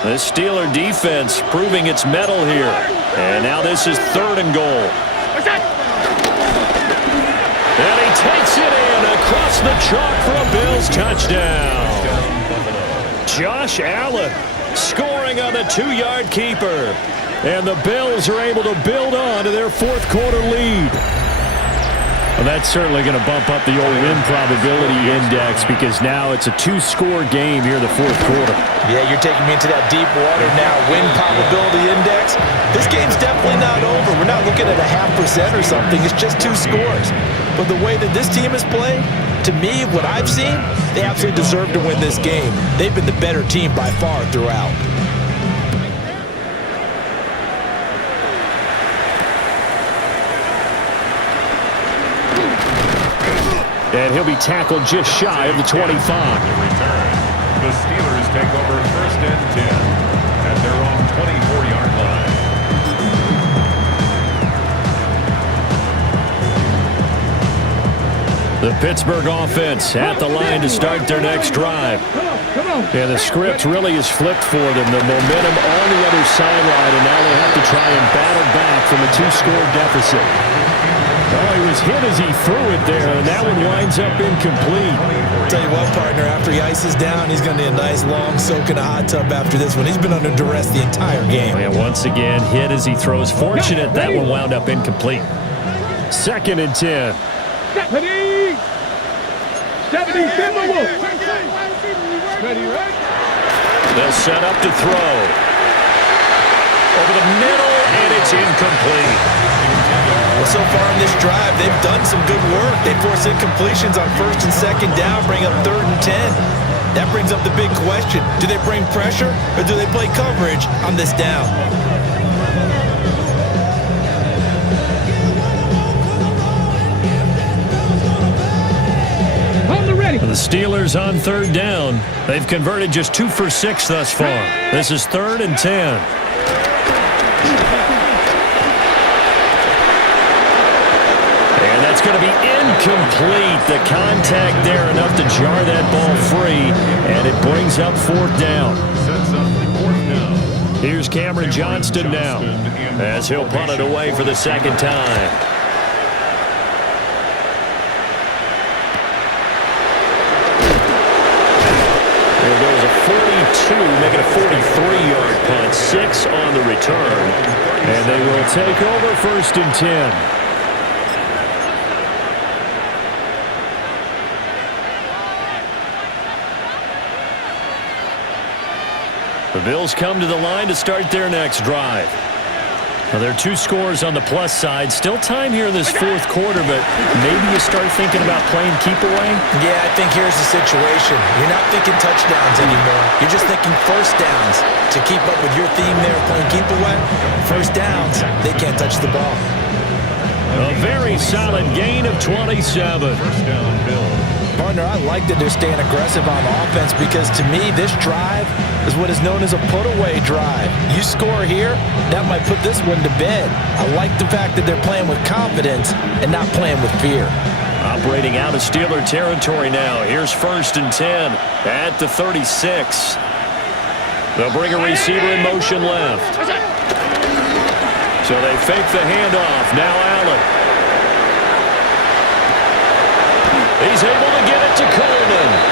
This Steeler defense proving its mettle here. And now this is 3rd and goal. And he takes it in across the chalk for a Bills touchdown. Josh Allen scoring on the 2-yard keeper. And the Bills are able to build on to their 4th quarter lead. Well, that's certainly going to bump up the old win probability index because now it's a 2-score game here in the 4th quarter. Yeah, you're taking me into that deep water now. Win probability index. This game's definitely not over. We're not looking at a 0.5% or something. It's just 2 scores. But the way that this team has played, to me, what I've seen, they absolutely deserve to win this game. They've been the better team by far throughout. And he'll be tackled just shy of the 25. The Steelers take over 1st and 10 at their own 24-yard line. The Pittsburgh offense at the line to start their next drive. Yeah, the script really is flipped for them. The momentum on the other sideline, and now they have to try and battle back from a 2-score deficit. Oh, he was hit as he threw it there, and that one winds up incomplete. Tell you what, partner, after he ices down, he's going to need a nice long soak in a hot tub after this one. He's been under duress the entire game. And once again, hit as he throws. Fortunate that one wound up incomplete. 2nd and 10. 70, 70, ready, right? They'll set up to throw. Over the middle, and it's incomplete. Well, so far in this drive, they've done some good work. They force incompletions on 1st and 2nd down, bring up 3rd and 10. That brings up the big question. Do they bring pressure, or do they play coverage on this down? The Steelers on 3rd down. They've converted just 2 for 6 thus far. This is 3rd and 10. And that's going to be incomplete. The contact there enough to jar that ball free, and it brings up 4th down. Sets up 4th down. Here's Cameron Johnston now as he'll punt it away for the 2nd time. There goes a 42, make it a 43-yard punt, 6 on the return, and they will take over 1st and 10. The Bills come to the line to start their next drive. Now, there are 2 scores on the plus side. Still time here in this 4th quarter, but maybe you start thinking about playing keep away? Yeah, I think here's the situation. You're not thinking touchdowns anymore. You're just thinking 1st downs. To keep up with your theme there of playing keep away, 1st downs, they can't touch the ball. A very solid gain of 27. 1st down, Bills. Partner, I like that they're staying aggressive on offense because to me, this drive is what is known as a put-away drive. You score here, that might put this one to bed. I like the fact that they're playing with confidence and not playing with fear. Operating out of Steeler territory now. Here's 1st and 10 at the 36. They'll bring a receiver in motion left. So they fake the handoff. Now Allen. He's able to get it to Coleman.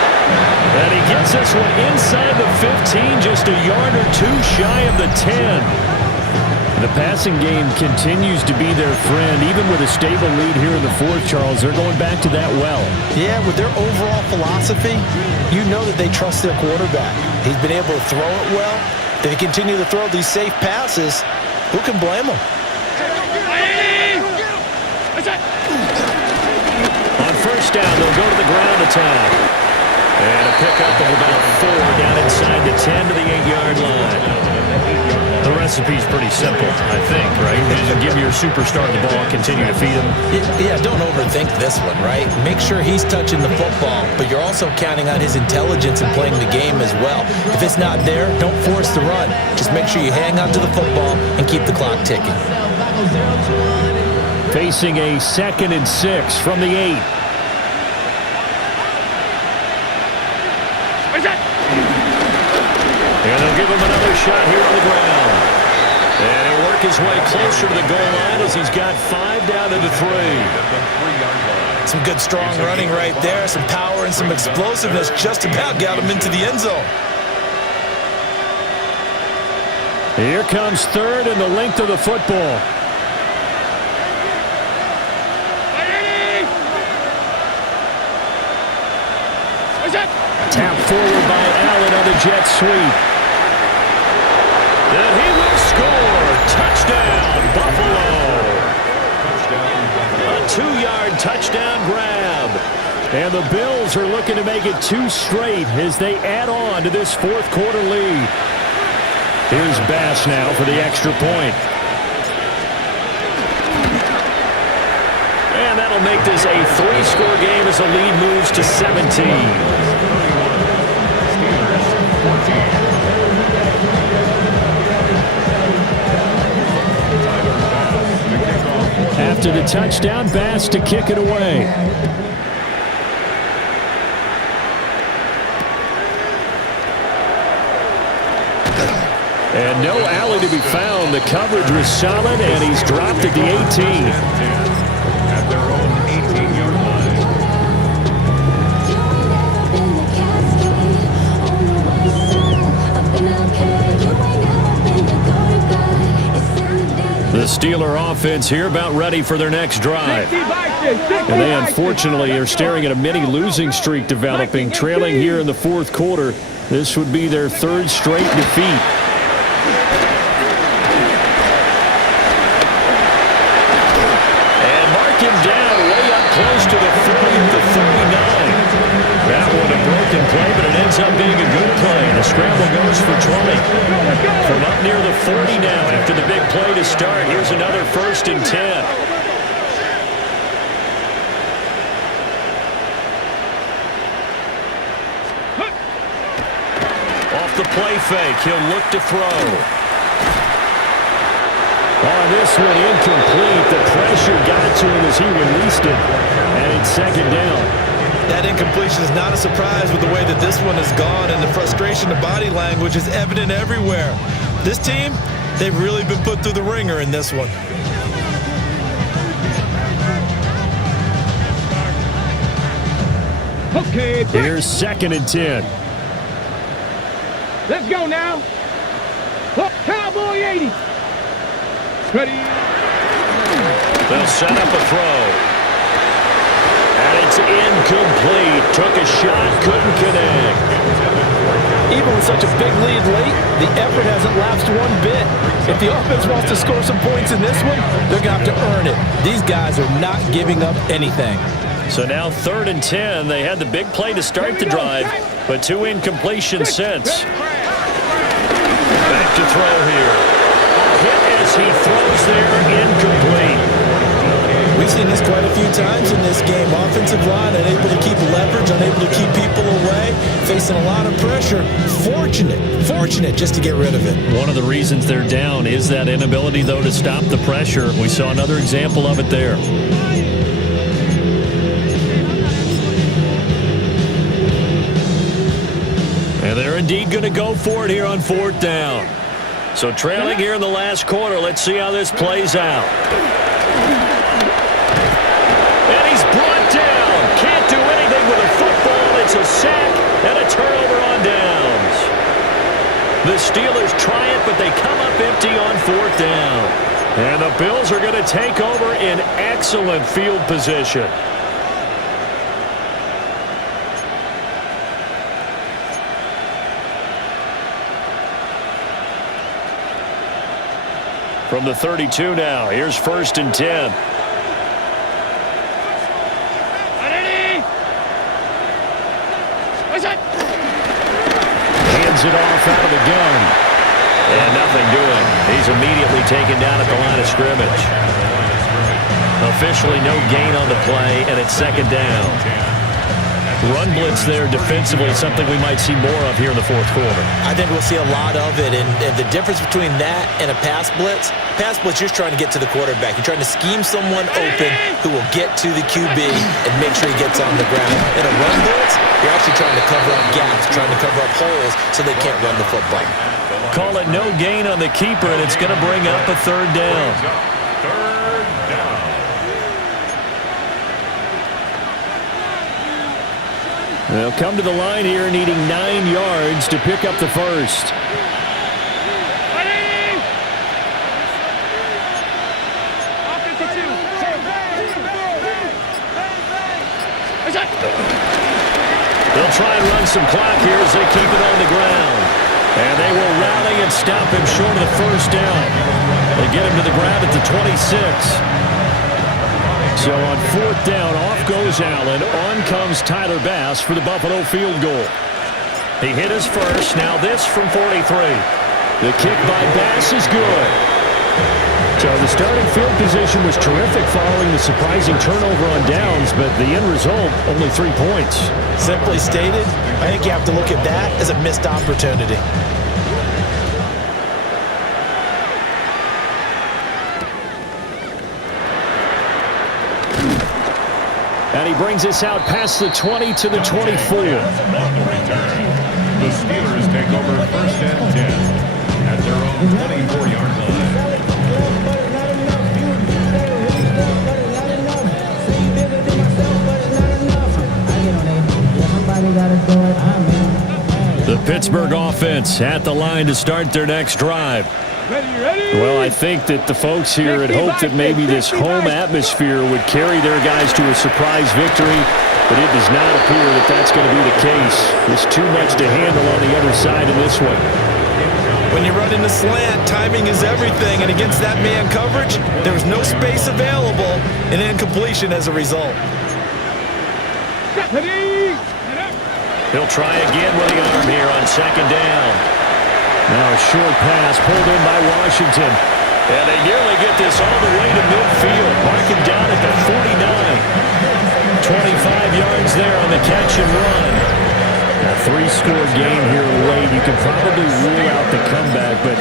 That's this one inside the 15, just a yard or two shy of the 10. The passing game continues to be their friend. Even with a stable lead here in the fourth, Charles, they're going back to that well. Yeah, with their overall philosophy, you know that they trust their quarterback. He's been able to throw it well. They continue to throw these safe passes. Who can blame them? On first down, they'll go to the ground attack. And a pickup of about 4 down inside the 10 to the 8-yard line. The recipe's pretty simple, I think, right? You just give your superstar the ball, continue to feed him. Yeah, don't overthink this one, right? Make sure he's touching the football, but you're also counting on his intelligence in playing the game as well. If it's not there, don't force the run. Just make sure you hang on to the football and keep the clock ticking. Facing a 2nd and 6 from the 8. And they'll give him another shot here on the ground. And he'll work his way closer to the goal line as he's got 5 down to the 3. Some good strong running right there. Some power and some explosiveness just about got him into the end zone. Here comes 3rd and the length of the football. Tap forward by Allen on the jet sweep. And he will score. Touchdown, Buffalo. A 2-yard touchdown grab. And the Bills are looking to make it 2 straight as they add on to this fourth quarter lead. Here's Bass now for the extra point. And that'll make this a 3-score game as the lead moves to 17. After the touchdown, Bass to kick it away. And no alley to be found. The coverage was solid, and he's dropped at the 18. At their own 18-yard line. The Steeler offense here about ready for their next drive. And they unfortunately are staring at a mini losing streak developing, trailing here in the fourth quarter. This would be their 3rd straight defeat. And mark him down way up close to the 30 at the 39. That one a broken play, but it ends up being a good play. The scramble goes for 20. From up near the 40 now after the big play to start. Here's another 1st and 10. Off the play fake, he'll look to throw. On this one, incomplete. The pressure got to him as he released it. And it's 2nd down. That incompletion is not a surprise with the way that this one has gone, and the frustration of body language is evident everywhere. This team, they've really been put through the ringer in this one. Okay, here's 2nd and 10. Let's go now. Oh, Cowboy 80. Ready. They'll set up a throw. And it's incomplete. Took a shot, couldn't connect. Even with such a big lead late, the effort hasn't lapsed one bit. If the offense wants to score some points in this one, they're going to have to earn it. These guys are not giving up anything. So now 3rd and 10. They had the big play to start the drive, but 2 incompletions since. Back to throw here. Hit as he throws there, incomplete. We've seen this quite a few times in this game. Offensive line unable to keep leverage, unable to keep people away, facing a lot of pressure. Fortunate just to get rid of it. One of the reasons they're down is that inability, though, to stop the pressure. We saw another example of it there. And they're indeed going to go for it here on 4th down. So trailing here in the last quarter, let's see how this plays out. And he's brought down. Can't do anything with a football. It's a sack and a turnover on try it, but they come up empty on 4th down. And the Bills are going to take over in excellent field position. From the 32 now, here's 1st and 10. Hands it off out of the gun. And nothing doing. He's immediately taken down at the line of scrimmage. Officially no gain on the play, and it's 2nd down. Run blitz there defensively, something we might see more of here in the 4th quarter. I think we'll see a lot of it, and the difference between that and a pass blitz, you're just trying to get to the quarterback. You're trying to scheme someone open who will get to the QB and make sure he gets on the ground. In a run blitz, you're actually trying to cover up gaps, trying to cover up holes so they can't run the football. Call it no gain on the keeper, and it's going to bring up a 3rd down. 3rd down. They'll come to the line here needing 9 yards to pick up the first. They'll try and run some clock here as they keep it on the ground. And they will rally and stop him short of the 1st down. They get him to the ground at the 26. So on 4th down, off goes Allen. On comes Tyler Bass for the Buffalo field goal. He hit his first. Now this from 43. The kick by Bass is good. So the starting field position was terrific following the surprising turnover on downs, but the end result, only 3 points. Simply stated, I think you have to look at that as a missed opportunity. And he brings us out past the 20 to the 24. The Steelers take over 1st and 10 at their own 24-yard line. The Pittsburgh offense at the line to start their next drive. Well, I think that the folks here had hoped that maybe this home atmosphere would carry their guys to a surprise victory, but it does not appear that that's going to be the case. There's too much to handle on the other side in this one. When you run in the slant, timing is everything, and against that man coverage, there was no space available, and incompletion as a result. He'll try again with the arm here on 2nd down. Now a short pass pulled in by Washington. And they nearly get this all the way to midfield. Marking down at the 49. 25 yards there on the catch and run. A 3-score game here late. You can probably rule out the comeback, but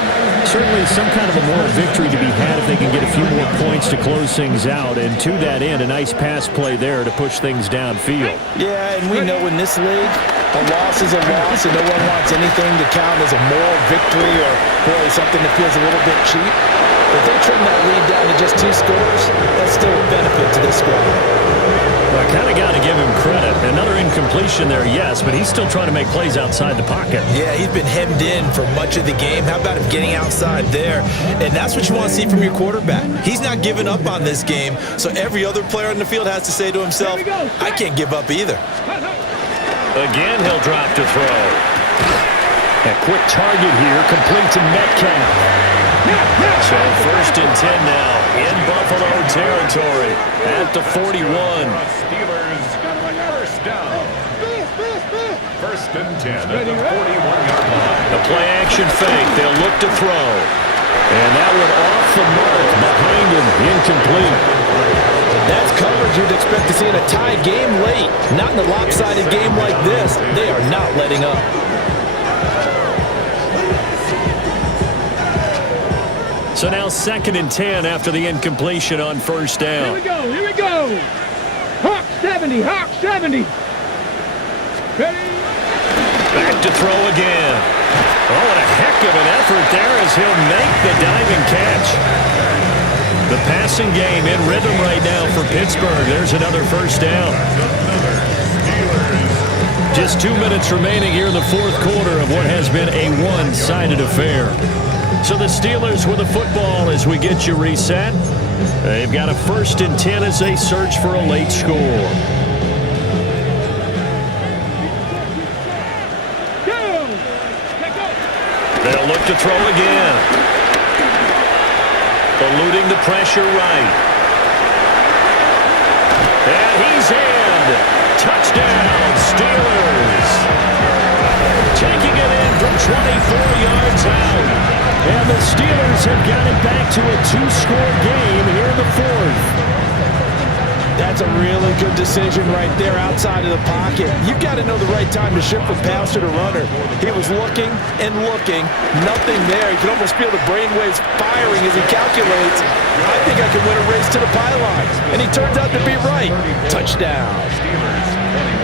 certainly some kind of a moral victory to be had if they can get a few more points to close things out. And to that end, a nice pass play there to push things downfield. Yeah, and we know in this league, a loss is a loss, and no one wants anything to count as a moral victory or, boy, something that feels a little bit cheap. But if they trim that lead down to just 2 scores, that's still a benefit to this squad. Well, I kind of got to give him credit. Another incompletion there, yes, but he's still trying to make plays outside the pocket. Yeah, he's been hemmed in for much of the game. How about him getting outside there? And that's what you want to see from your quarterback. He's not giving up on this game, so every other player on the field has to say to himself, I can't give up either. Again, he'll drop to throw. A quick target here, complete to Metcalf. So 1st and 10 now in Buffalo territory at the 41. Steelers first down. 1st and 10 at the 41-yard line. The play-action fake. They'll look to throw. And that one off the mark behind him, incomplete. That's coverage you'd expect to see in a tie game late. Not in a lopsided game like this. They are not letting up. So now 2nd and 10 after the incompletion on 1st down. Here we go. Hawk 70, Hawk 70. Ready? Back to throw again. Oh, what a heck of an effort there as he'll make the diving catch. The passing game in rhythm right now for Pittsburgh. There's another 1st down. Just 2 minutes remaining here in the fourth quarter of what has been a one-sided affair. So the Steelers with the football as we get you reset. They've got a 1st and 10 as they search for a late score. They'll look to throw again. Eluding the pressure right. And he's in. Touchdown, Steelers. Taking it in from 24 yards out. And the Steelers have got it back to a 2-score game here in the fourth. That's a really good decision right there outside of the pocket. You've got to know the right time to shift from passer to runner. He was looking and looking. Nothing there. You can almost feel the brainwaves firing as he calculates. I think I can win a race to the pylon. And he turns out to be right. Touchdown. Steelers 21.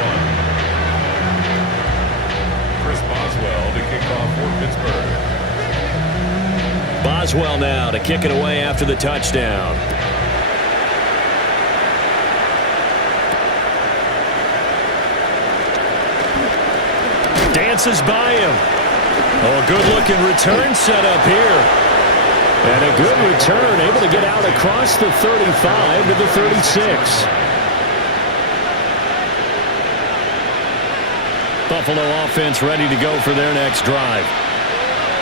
Chris Boswell to kick off for Pittsburgh. Boswell now to kick it away after the touchdown. Dances by him. Oh, a good-looking return set up here. And a good return, able to get out across the 35 to the 36. Buffalo offense ready to go for their next drive.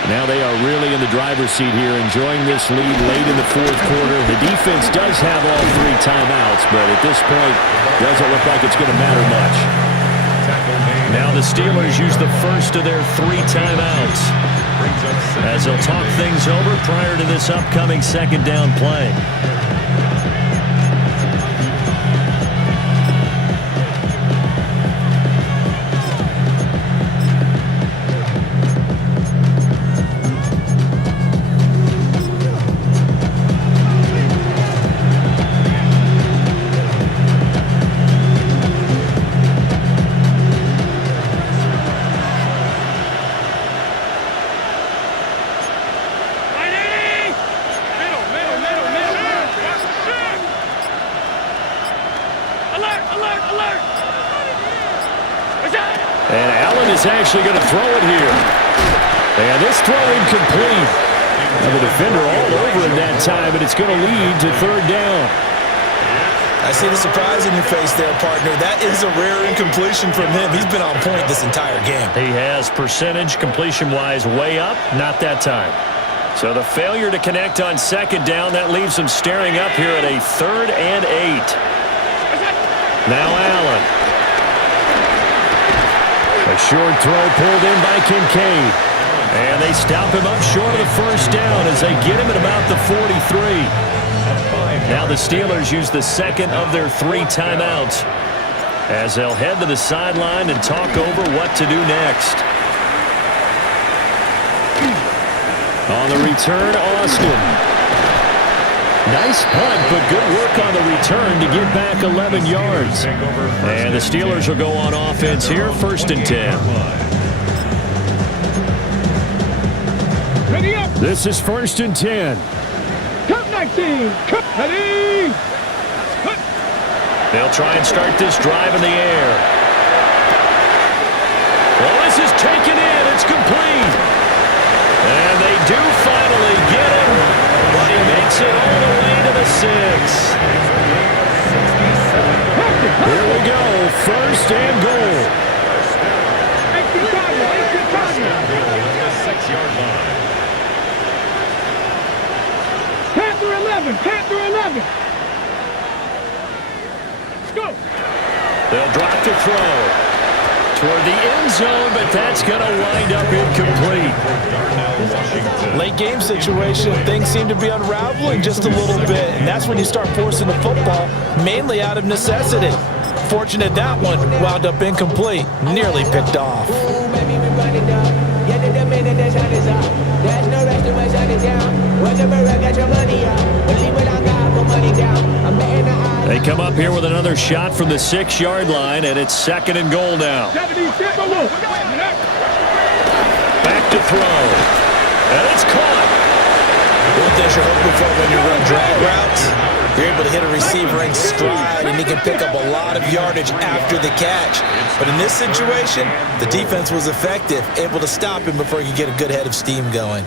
Now they are really in the driver's seat here, enjoying this lead late in the fourth quarter. The defense does have all 3 timeouts, but at this point, doesn't look like it's going to matter much. Now the Steelers use the first of their 3 timeouts as they'll talk things over prior to this upcoming 2nd down play. And Allen is actually going to throw it here. And this throw incomplete. And the defender all over it that time, and it's going to lead to 3rd down. I see the surprise in your face there, partner. That is a rare incompletion from him. He's been on point this entire game. He has percentage completion-wise way up, not that time. So the failure to connect on 2nd down, that leaves him staring up here at a 3rd and 8. Now Allen. A short throw pulled in by Kincaid. And they stop him up short of the 1st down as they get him at about the 43. Now the Steelers use the 2nd of their 3 timeouts as they'll head to the sideline and talk over what to do next. On the return, Austin. Nice punt, but good work on the return to get back 11 yards. And the Steelers will go on offense here, 1st and 10. Ready up. This is 1st and 10. Cut 19. Cut. Ready. Cut. They'll try and start this drive in the air. Well, this is taken in. It's complete. And they do finally get him. But he makes it all the way to the 6. Here we go. 1st and goal. The 6-yard line. Panther 11. Panther 11. Go. They'll drop the throw toward the end zone, but that's going to wind up incomplete. Late game situation, things seem to be unraveling just a little bit, and that's when you start forcing the football, mainly out of necessity. Fortunate that one wound up incomplete, nearly picked off. They come up here with another shot from the 6-yard line, and it's 2nd and goal now. Back to throw. And it's caught. What does your hope for when you run drag routes? You're able to hit a receiver in stride, and he can pick up a lot of yardage after the catch. But in this situation, the defense was effective, able to stop him before he could get a good head of steam going.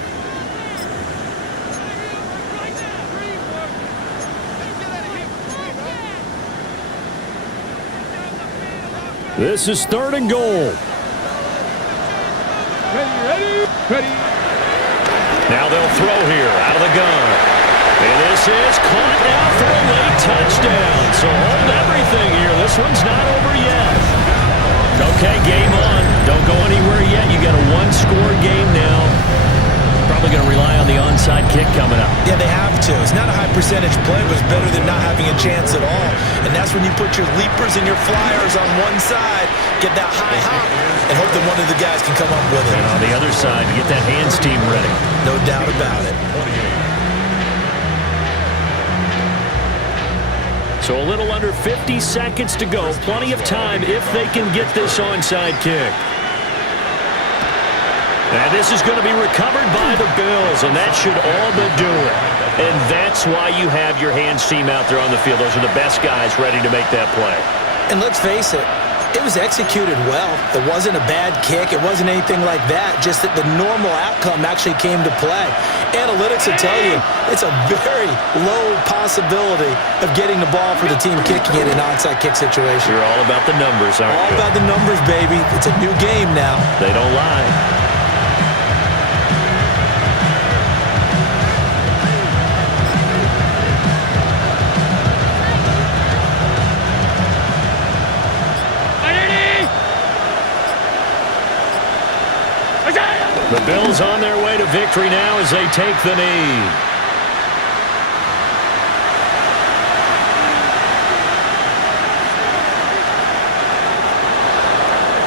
This is 3rd and goal. Ready. Now they'll throw here out of the gun. And this is caught now for a late touchdown. So hold everything here. This one's not over yet. Okay, game on. Don't go anywhere yet. You got a one-score game now. Probably going to rely on the onside kick coming up. Yeah, they have to. It's not a high percentage play, but it's better than not having a chance at all. And that's when you put your leapers and your flyers on one side, get that high hop, and hope that one of the guys can come up with it. And on the other side, get that hands team ready. No doubt about it. So a little under 50 seconds to go. Plenty of time if they can get this onside kick. And this is going to be recovered by the Bills, and that should all but do it. And that's why you have your hands team out there on the field. Those are the best guys ready to make that play. And let's face it, it was executed well. It wasn't a bad kick. It wasn't anything like that, just that the normal outcome actually came to play. Analytics will tell you it's a very low possibility of getting the ball for the team kicking it in an onside kick situation. You're all about the numbers, aren't you? All about the numbers, baby. It's a new game now. They don't lie. The Bills on their way to victory now as they take the knee.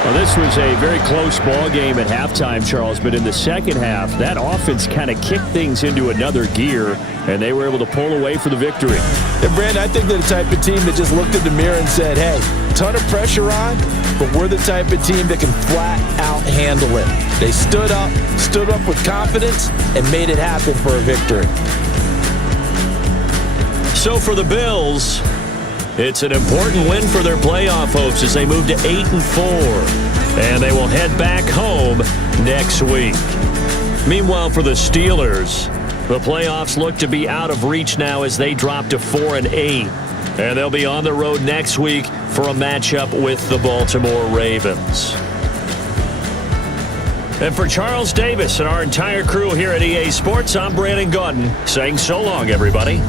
Well, this was a very close ball game at halftime, Charles, but in the second half, that offense kind of kicked things into another gear, and they were able to pull away for the victory. And, Brandon, I think they're the type of team that just looked in the mirror and said, hey, ton of pressure on, but we're the type of team that can flat out handle it. They stood up with confidence, and made it happen for a victory. So for the Bills, it's an important win for their playoff hopes as they move to 8-4, and they will head back home next week. Meanwhile, for the Steelers, the playoffs look to be out of reach now as they drop to 4-8, and they'll be on the road next week for a matchup with the Baltimore Ravens. And for Charles Davis and our entire crew here at EA Sports, I'm Brandon Gaudin saying so long, everybody.